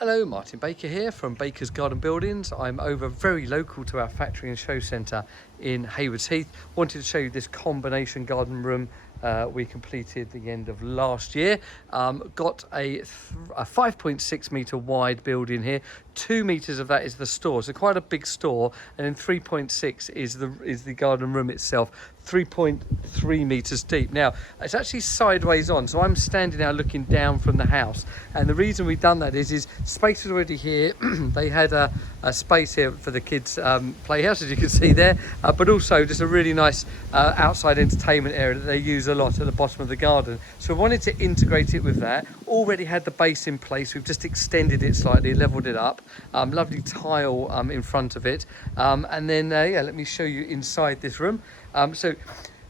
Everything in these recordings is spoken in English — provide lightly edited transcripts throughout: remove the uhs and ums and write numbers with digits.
Hello, Martin Baker here from Baker's Garden Buildings. I'm over very local to our factory and show centre in Haywards Heath. Wanted to show you this combination garden room we completed the end of last year. Got a 5.6 metre wide building here. 2 metres of that is the store, so quite a big store, and then 3.6 is the garden room itself. 3.3 metres deep. Now it's actually sideways on, so I'm standing now looking down from the house, and the reason we've done that is space is already here. They had a space here for the kids playhouse, as you can see there, but also just a really nice outside entertainment area that they use a lot at the bottom of the garden. So we wanted to integrate it with that. Already had the base in place, we've just extended it slightly, leveled it up. Lovely tile in front of it, and then yeah, let me show you inside this room. So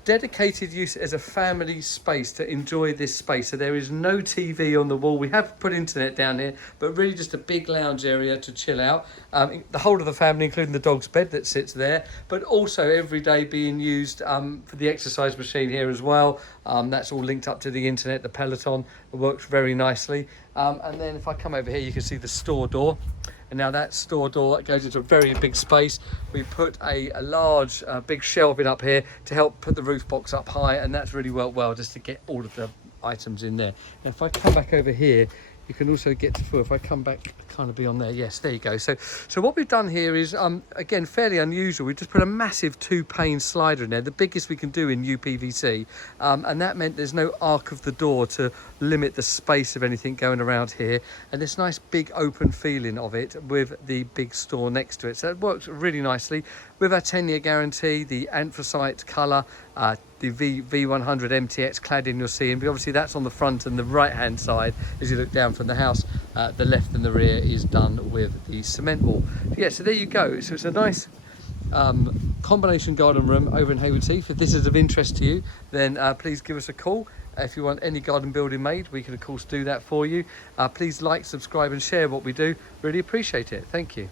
dedicated use as a family space to enjoy this space. So there is no TV on the wall. We have put internet down here, but really just a big lounge area to chill out. The whole of the family, including the dog's bed that sits there, but also every day being used for the exercise machine here as well. That's all linked up to the internet. The Peloton works very nicely. And then if I come over here, you can see the store door. And now that store door that goes into a very big space. We put a large big shelving up here to help put the roof box up high, and that's really worked well just to get all of the items in there. Now if I come back over here, you can also get to full. If I come back kind of beyond there, yes, there you go. So what we've done here is again fairly unusual. We've just put a massive 2-pane slider in there, the biggest we can do in UPVC, and that meant there's no arc of the door to limit the space of anything going around here, and this nice big open feeling of it with the big store next to it. So it works really nicely with our 10-year guarantee, the anthracite colour, the V100 MTX cladding you'll see, and obviously that's on the front and the right hand side as you look down from the house. The left and the rear is done with the cement wall. Yeah, so there you go. So it's a nice combination garden room over in Haywards Heath. If this is of interest to you, then please give us a call. If you want any garden building made, we can of course do that for you. Please like, subscribe and share what we do. Really appreciate it. Thank you.